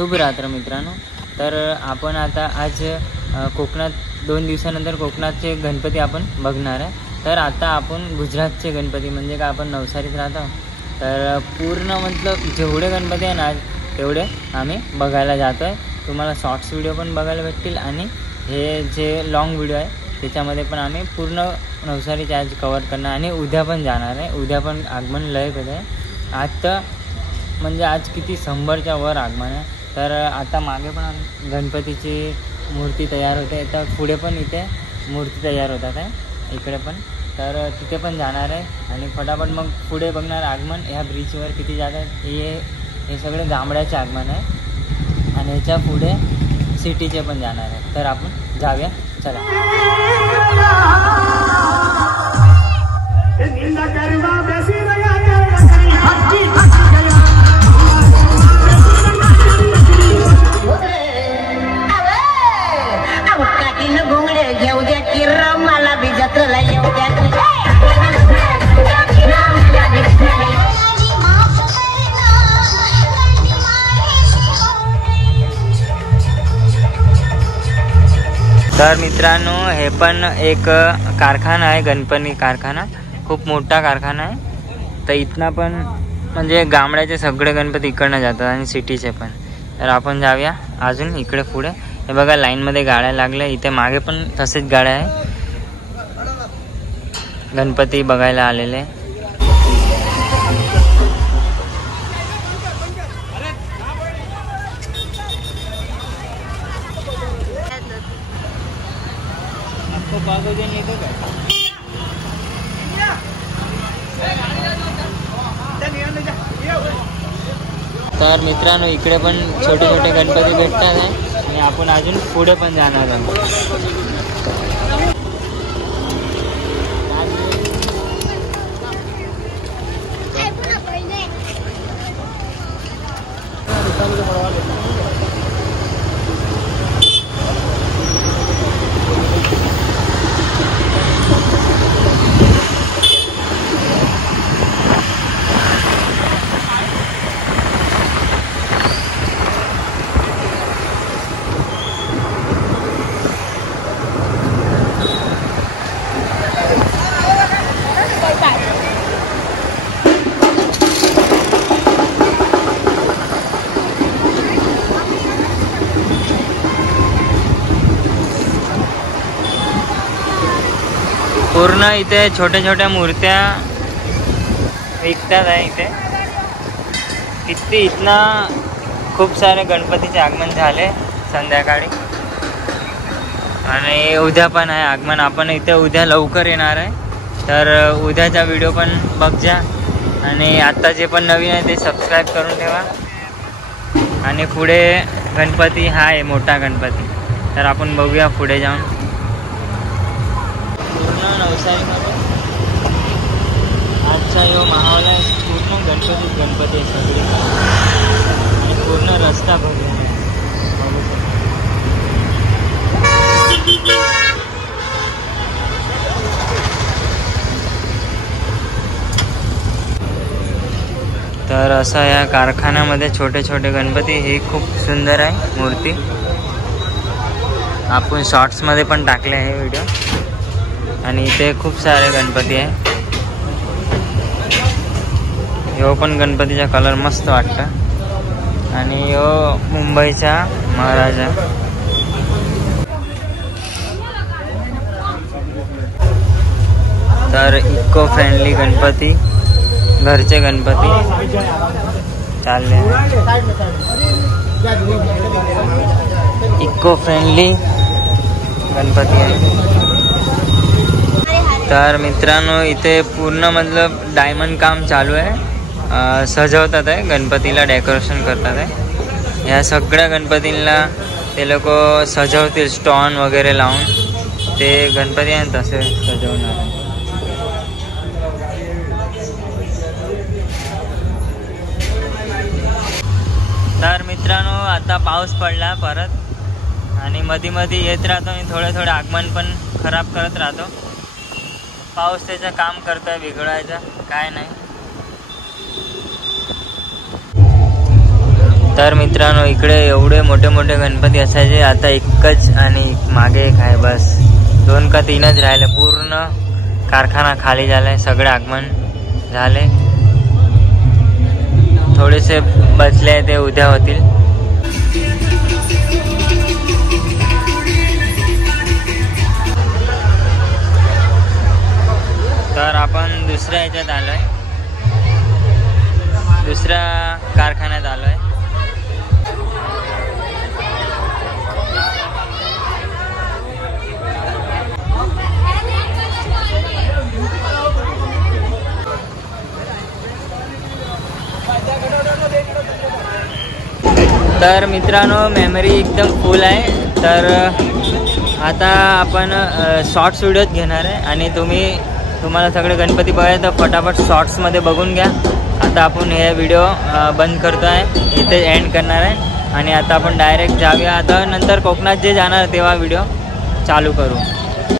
शुभ रात्र मित्रांनो। तर आपण आता आज कोकणात 2 दिवसानंतर कोकणातचे गणपती आपण बघणार आहे। तर आता आपण गुजरातचे गणपती म्हणजे का आपण नवसारीत राहतो, तर पूर्ण मतलब जेवढे गणपती आहे ना तेवढे आम्ही बघायला जातो आहे। तुम्हाला शॉर्ट्स व्हिडिओ पण बघायला भेटतील आणि हे जे लॉंग व्हिडिओ आहे त्याच्यामध्ये पण आम्ही पूर्ण नवसारीचे आज कवर करणार आणि उद्या पण जाणार आहे। उद्या पण आगमन लय होत आहे। आता म्हणजे आज किती 100च्या वर आगमन आहे। तर आता मागे पण गणपतीची मूर्ती तयार होते, तर पुढे पण इथे मूर्ती तयार होतात आहे इकडे पण, तर तिथे पण जाणार आहे आणि फटाफट मग पुढे बघणार आगमन। ह्या ब्रिजवर किती जातात हे सगळे गामड्याचे आगमन आहे आणि ह्याच्या पुढे सिटीचे पण जाणार आहे। तर आपण जाऊया, चला। तर मित्रांनो, हे पण एक कारखाना आहे, गणपती कारखाना, खूप मोठा कारखाना आहे। तर इथनं पण म्हणजे गामड्याचे सगळे गणपती इकडनं जातात आणि सिटीचे पण। तर आपण जाऊया अजून इकडे पुढे। हे बघा लाईनमध्ये गाड्या लागल्या, इथे मागे पण तसेच गाड्या आहे, गणपती बघायला आलेले। तर मित्रांनो, इकडे पण छोटे छोटे गणपती भेटतात आहे आणि आपण अजून पुढे पण जाणार आहोत। पूर्ण इथे छोट्या छोट्या मूर्त्या विकतात आहे इथे। किती इथनं खूप सारे गणपतीचे आगमन झाले संध्याकाळी आणि उद्या पण आहे आगमन। आपण इथे उद्या लवकर येणार आहे, तर उद्याचा व्हिडिओ पण बघजा आणि आता जे पण नवीन आहे ते सबस्क्राईब करून ठेवा। आणि पुढे गणपती हा आहे मोठा गणपती, तर आपण बघूया पुढे जाऊन। पूर्ण नवसारीमध्ये आजचा जो माहोल आहे, पूर्ण गणपती आहे सगळी आणि पूर्ण रस्ता भरला आहे। तर असं या कारखान्यामध्ये छोटे छोटे गणपती, हे खूप सुंदर आहे मूर्ती। आपण शॉर्ट्समध्ये पण टाकले आहे व्हिडिओ आणि इथे खूप सारे गणपती आहे। ह्यो पण गणपतीचा कलर मस्त वाटतं आणि ह्यो मुंबईचा महाराजा। तर इको फ्रेंडली गणपती, घरचे गणपती चालले, इको फ्रेंडली गणपती आहे। तर मित्रांनो, इथे पूर्ण मतलब डायमंड काम चालू आहे, सजवतात आहे गणपतीला, डेकोरेशन करतात आहे। ह्या सगळ्या गणपतींना ते लोक सजवतील, स्टॉन वगैरे लावून ते गणपती आहे तसे सजवणार आहे। तर मित्रांनो, आता पाऊस पडला परत आणि मध्ये मध्ये येत राहतो आणि थोडं आगमन पण खराब करत राहतो। पाऊस त्याचं काम करतोय बिघडवायचं, काय नाही। तर मित्रांनो इकडे एवढे मोठे मोठे गणपती असायचे, आता एकच आणि मागे एक आहे, बस 2 का 3च राहिले. पूर्ण कारखाना खाली झालाय, सगळे आगमन झाले. थोडेसे बसले ते उद्या होतील. तर आपण दुसऱ्या ह्याच्यात आलोय, दुसऱ्या कारखान्यात आलोय. तर मित्रांनो मेमरी एकदम फुल आहे. तर आता आपण शॉर्ट्स व्हिडिओज घेणार आहे आणि तुम्हाला सगळे गणपती बघायचे तर फटाफट शॉर्ट्समध्ये बघून घ्या. आता आपण हे व्हिडिओ बंद करतो आहे, इथे एंड करणार आहे आणि आता आपण डायरेक्ट जाऊया. आता नंतर कोकणात जे जाणार तेव्हा व्हिडिओ चालू करू.